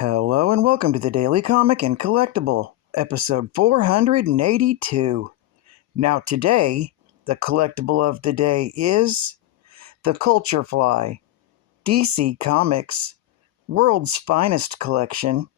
Hello and welcome to the Daily Comic and Collectible, episode 482. Now today, the collectible of the day is the Culture Fly, DC Comics, World's Finest Collection,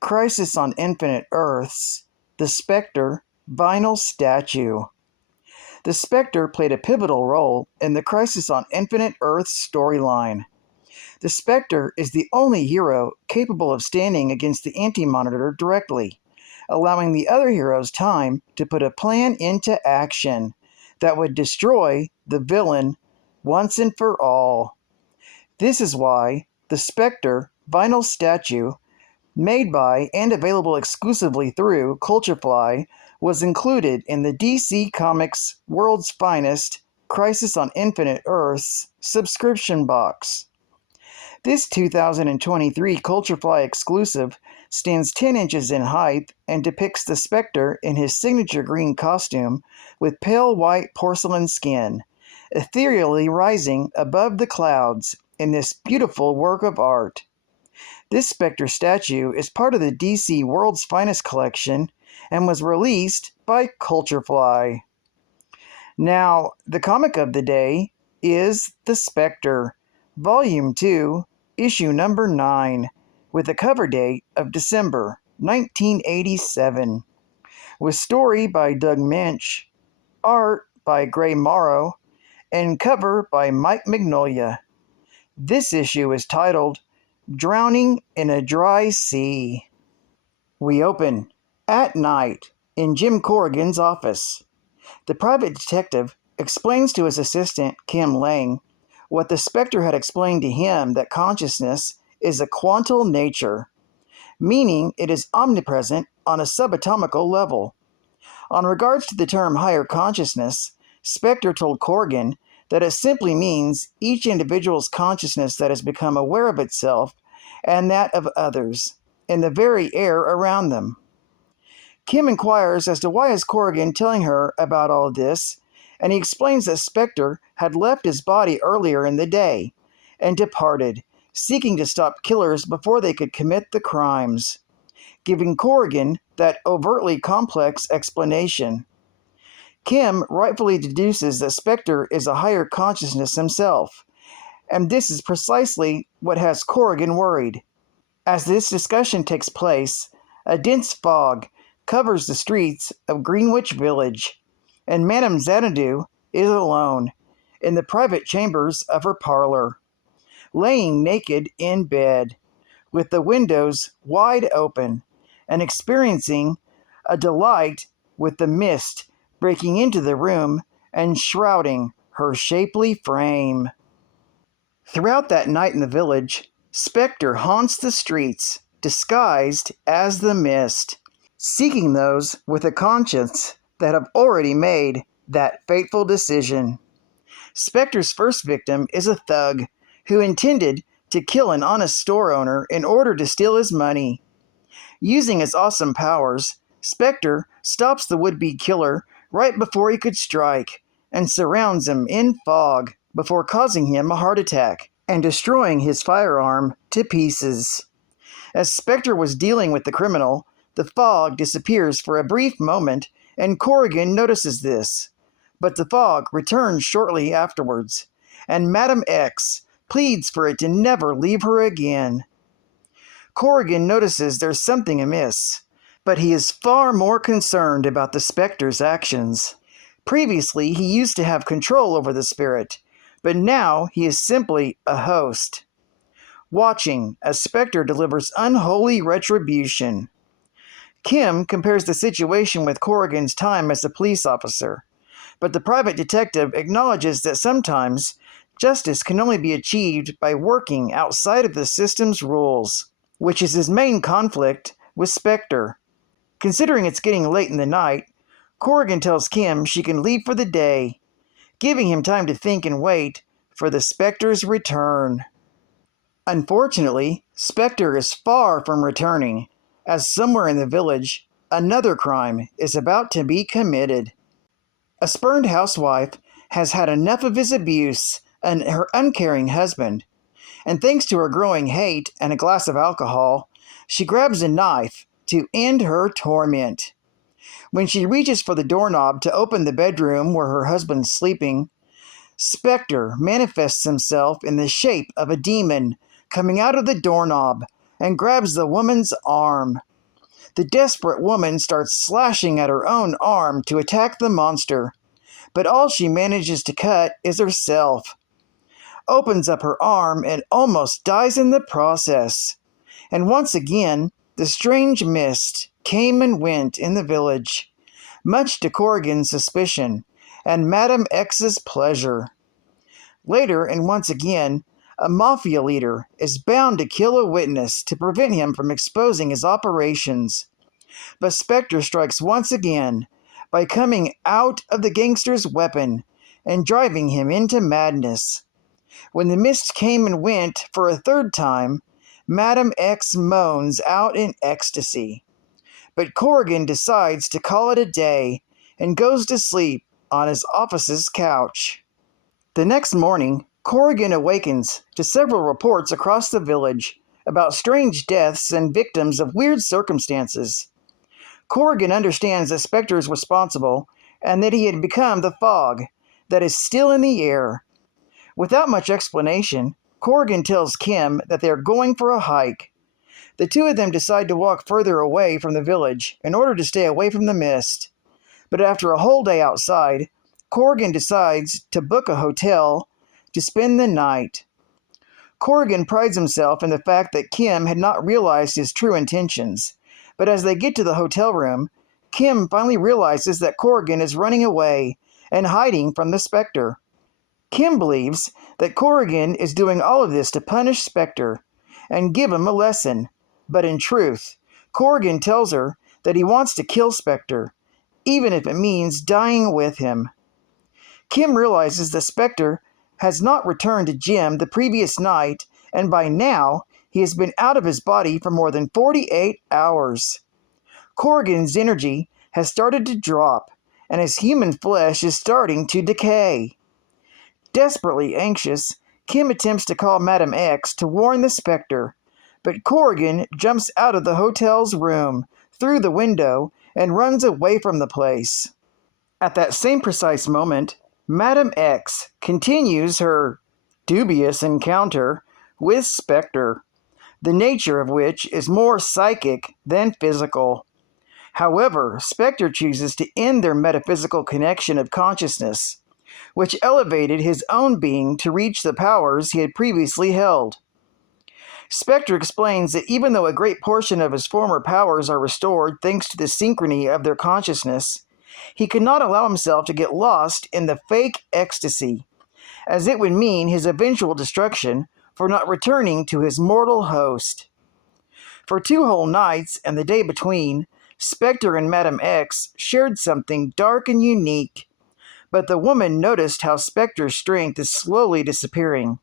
Crisis on Infinite Earths, the Spectre Vinyl Statue. The Spectre played a pivotal role in the Crisis on Infinite Earths storyline. The Spectre is the only hero capable of standing against the Anti-Monitor directly, allowing the other heroes time to put a plan into action that would destroy the villain once and for all. This is why the Spectre vinyl statue, made by and available exclusively through Culturefly, was included in the DC Comics World's Finest Crisis on Infinite Earths subscription box. This 2023 Culturefly exclusive stands 10 inches in height and depicts the Spectre in his signature green costume with pale white porcelain skin, ethereally rising above the clouds in this beautiful work of art. This Spectre statue is part of the DC World's Finest collection and was released by Culturefly. Now, the comic of the day is The Spectre, Volume 2, Issue number 9, with a cover date of December 1987, with story by Doug Minch, art by Gray Morrow, and cover by Mike Magnolia. This issue is titled Drowning in a Dry Sea. We open at night in Jim Corrigan's office. The private detective explains to his assistant, Kim Lang, what the Spectre had explained to him, that consciousness is a quantal nature, meaning it is omnipresent on a subatomical level. On regards to the term higher consciousness, Spectre told Corrigan that it simply means each individual's consciousness that has become aware of itself and that of others, in the very air around them. Kim inquires as to why is Corrigan telling her about all this, and he explains that Spectre had left his body earlier in the day and departed, seeking to stop killers before they could commit the crimes, giving Corrigan that overtly complex explanation. Kim rightfully deduces that Spectre is a higher consciousness himself, and this is precisely what has Corrigan worried. As this discussion takes place, a dense fog covers the streets of Greenwich Village, and Madame Xanadu is alone in the private chambers of her parlor, laying naked in bed, with the windows wide open, and experiencing a delight with the mist breaking into the room and shrouding her shapely frame. Throughout that night in the village, Spectre haunts the streets, disguised as the mist, seeking those with a conscience that have already made that fateful decision. Spectre's first victim is a thug who intended to kill an honest store owner in order to steal his money. Using his awesome powers, Spectre stops the would-be killer right before he could strike and surrounds him in fog before causing him a heart attack and destroying his firearm to pieces. As Spectre was dealing with the criminal, the fog disappears for a brief moment, and Corrigan notices this. But the fog returns shortly afterwards, and Madame X pleads for it to never leave her again. Corrigan notices there's something amiss, but he is far more concerned about the Spectre's actions. Previously, he used to have control over the spirit, but now he is simply a host, watching as Spectre delivers unholy retribution. Kim compares the situation with Corrigan's time as a police officer, but the private detective acknowledges that sometimes justice can only be achieved by working outside of the system's rules, which is his main conflict with Spectre. Considering it's getting late in the night, Corrigan tells Kim she can leave for the day, giving him time to think and wait for the Spectre's return. Unfortunately, Spectre is far from returning, as somewhere in the village, another crime is about to be committed. A spurned housewife has had enough of his abuse and her uncaring husband, and thanks to her growing hate and a glass of alcohol, She grabs a knife to end her torment. When she reaches for the doorknob to open the bedroom where her husband's sleeping, Spectre manifests himself in the shape of a demon coming out of the doorknob and grabs the woman's arm. The desperate woman starts slashing at her own arm to attack the monster, but all she manages to cut is herself, opens up her arm, and almost dies in the process. And once again, the strange mist came and went in the village, much to Corrigan's suspicion and Madame X's pleasure. Later, and once again, a mafia leader is bound to kill a witness to prevent him from exposing his operations. But Spectre strikes once again by coming out of the gangster's weapon and driving him into madness. When the mist came and went for a third time, Madame X moans out in ecstasy. But Corrigan decides to call it a day and goes to sleep on his office's couch. The next morning, Corrigan awakens to several reports across the village about strange deaths and victims of weird circumstances. Corrigan understands that Spectre is responsible and that he had become the fog that is still in the air. Without much explanation, Corrigan tells Kim that they are going for a hike. The two of them decide to walk further away from the village in order to stay away from the mist. But after a whole day outside, Corrigan decides to book a hotel to spend the night. Corrigan prides himself in the fact that Kim had not realized his true intentions, but as they get to the hotel room, Kim finally realizes that Corrigan is running away and hiding from the Spectre. Kim believes that Corrigan is doing all of this to punish Spectre and give him a lesson, but in truth, Corrigan tells her that he wants to kill Spectre, even if it means dying with him. Kim realizes that Spectre has not returned to Jim the previous night, and by now he has been out of his body for more than 48 hours. Corrigan's energy has started to drop, and his human flesh is starting to decay. Desperately anxious, Kim attempts to call Madame X to warn the Spectre, but Corrigan jumps out of the hotel's room, through the window, and runs away from the place. At that same precise moment, Madame X continues her dubious encounter with Spectre, the nature of which is more psychic than physical. However, Spectre chooses to end their metaphysical connection of consciousness, which elevated his own being to reach the powers he had previously held. Spectre explains that even though a great portion of his former powers are restored thanks to the synchrony of their consciousness, he could not allow himself to get lost in the fake ecstasy, as it would mean his eventual destruction for not returning to his mortal host. For 2 whole nights and the day between, Spectre and Madame X shared something dark and unique, but the woman noticed how Spectre's strength is slowly disappearing.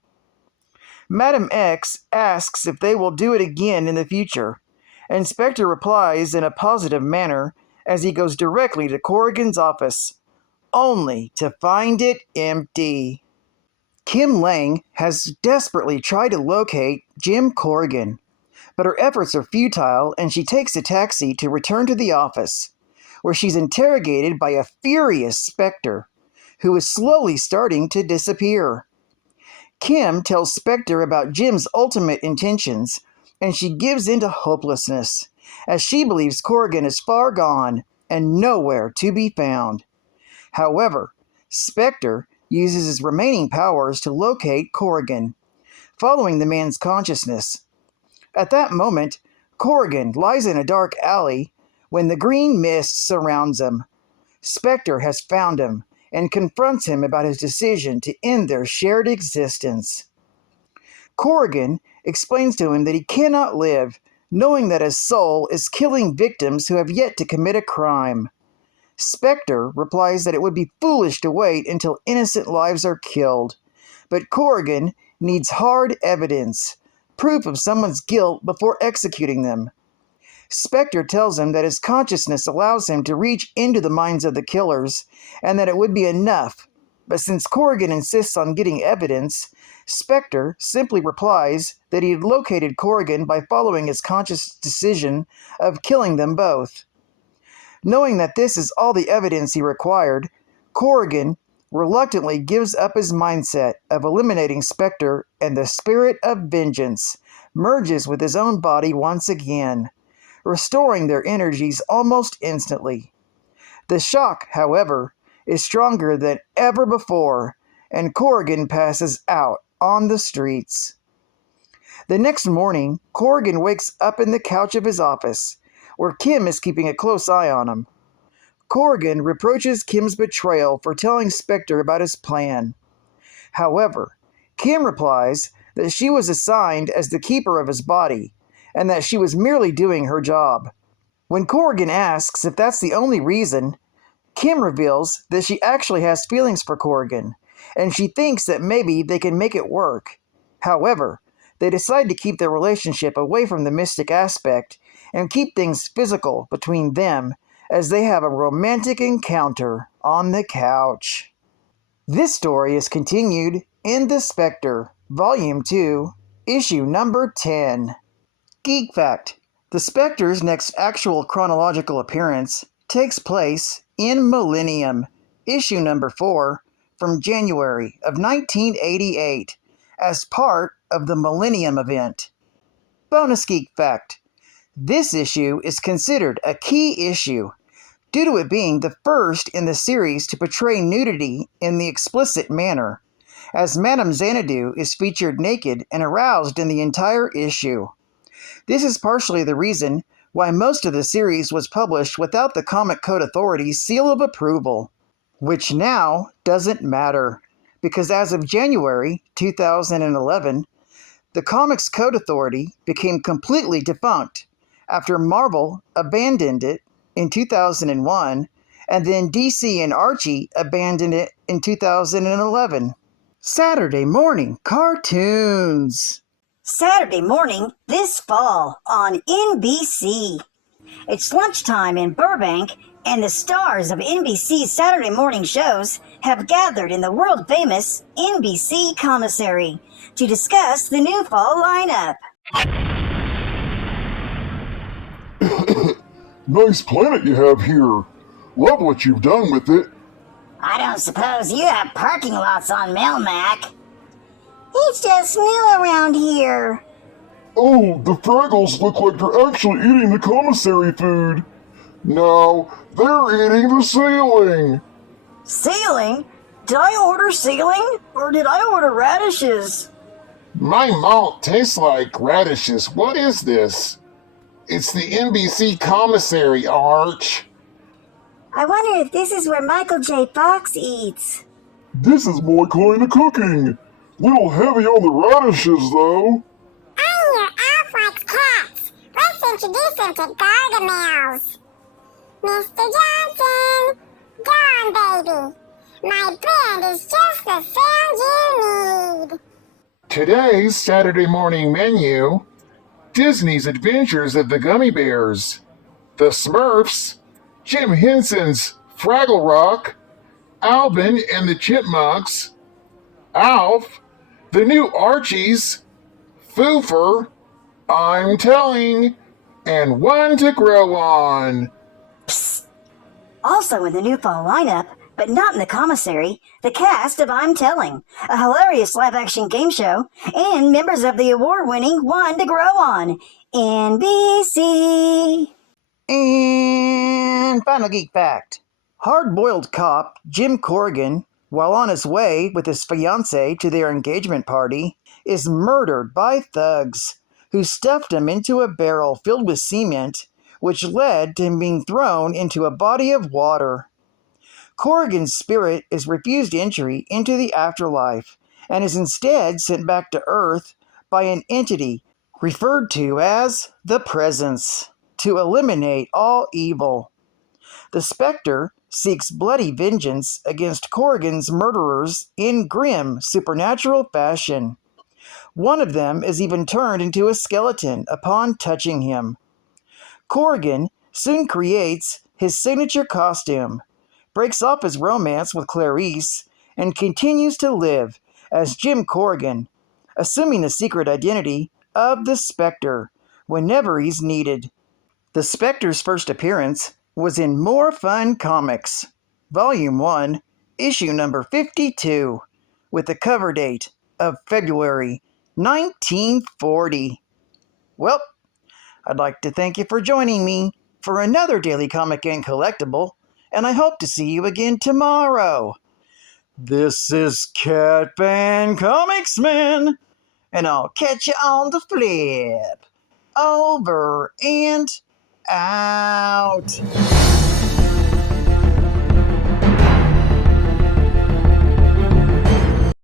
Madame X asks if they will do it again in the future, and Spectre replies in a positive manner as he goes directly to Corrigan's office, only to find it empty. Kim Lang has desperately tried to locate Jim Corrigan, but her efforts are futile and she takes a taxi to return to the office, where she's interrogated by a furious Spectre, who is slowly starting to disappear. Kim tells Spectre about Jim's ultimate intentions, and she gives into hopelessness, as she believes Corrigan is far gone and nowhere to be found. However, Spectre uses his remaining powers to locate Corrigan, following the man's consciousness. At that moment, Corrigan lies in a dark alley when the green mist surrounds him. Spectre has found him and confronts him about his decision to end their shared existence. Corrigan explains to him that he cannot live, knowing that his soul is killing victims who have yet to commit a crime. Spectre replies that it would be foolish to wait until innocent lives are killed, but Corrigan needs hard evidence, proof of someone's guilt before executing them. Spectre tells him that his consciousness allows him to reach into the minds of the killers, and that it would be enough. But since Corrigan insists on getting evidence, Spectre simply replies that he had located Corrigan by following his conscious decision of killing them both. Knowing that this is all the evidence he required, Corrigan reluctantly gives up his mindset of eliminating Spectre, and the spirit of vengeance merges with his own body once again, restoring their energies almost instantly. The shock, however, is stronger than ever before, and Corrigan passes out on the streets. The next morning, Corrigan wakes up in the couch of his office, where Kim is keeping a close eye on him. Corrigan reproaches Kim's betrayal for telling Spectre about his plan. However, Kim replies that she was assigned as the keeper of his body, and that she was merely doing her job. When Corrigan asks if that's the only reason, Kim reveals that she actually has feelings for Corrigan, and she thinks that maybe they can make it work. However, they decide to keep their relationship away from the mystic aspect and keep things physical between them as they have a romantic encounter on the couch. This story is continued in The Spectre, Volume 2, Issue number 10. Geek Fact: The Spectre's next actual chronological appearance takes place in Millennium, Issue number 4, from January of 1988, as part of the Millennium event. Bonus Geek Fact: This issue is considered a key issue due to it being the first in the series to portray nudity in the explicit manner, as Madame Xanadu is featured naked and aroused in the entire issue. This is partially the reason why most of the series was published without the Comic Code Authority's seal of approval, which now doesn't matter, because as of January 2011, the Comics Code Authority became completely defunct after Marvel abandoned it in 2001, and then DC and Archie abandoned it in 2011. Saturday morning cartoons. Saturday morning this fall on NBC. It's lunchtime in Burbank, and the stars of NBC's Saturday morning shows have gathered in the world-famous NBC commissary to discuss the new fall lineup. Nice planet you have here. Love what you've done with it. I don't suppose you have parking lots on Melmac. It's just new around here. Oh, the Fraggles look like they're actually eating the commissary food. No, they're eating the ceiling. Ceiling? Did I order ceiling, or did I order radishes? My malt tastes like radishes. What is this? It's the NBC commissary, Arch. I wonder if this is where Michael J. Fox eats. This is my kind of cooking. Little heavy on the radishes, though. I'm your elf likes cats. Let's introduce him to Gargamels. Mr. Johnson, go on, baby. My brand is just the sound you need. Today's Saturday morning menu: Disney's Adventures of the Gummy Bears, The Smurfs, Jim Henson's Fraggle Rock, Alvin and the Chipmunks, Alf, the new Archies, Foofer, I'm Telling, and One to Grow On. Psst. Also in the new fall lineup, but not in the commissary, the cast of I'm Telling, a hilarious live-action game show, and members of the award-winning One to Grow On, NBC. And final geek fact. Hard-boiled cop Jim Corrigan, while on his way with his fiancée to their engagement party, is murdered by thugs who stuffed him into a barrel filled with cement, which led to him being thrown into a body of water. Corrigan's spirit is refused entry into the afterlife and is instead sent back to Earth by an entity referred to as the Presence to eliminate all evil. The Spectre seeks bloody vengeance against Corrigan's murderers in grim supernatural fashion. One of them is even turned into a skeleton upon touching him. Corrigan soon creates his signature costume, breaks off his romance with Clarice, and continues to live as Jim Corrigan assuming the secret identity of the Spectre whenever he's needed. The Spectre's first appearance was in More Fun Comics, Volume 1, Issue number 52, with the cover date of February 1940. Well, I'd like to thank you for joining me for another Daily Comic and Collectible, and I hope to see you again tomorrow. This is Catman Comics Man, and I'll catch you on the flip. Over and out.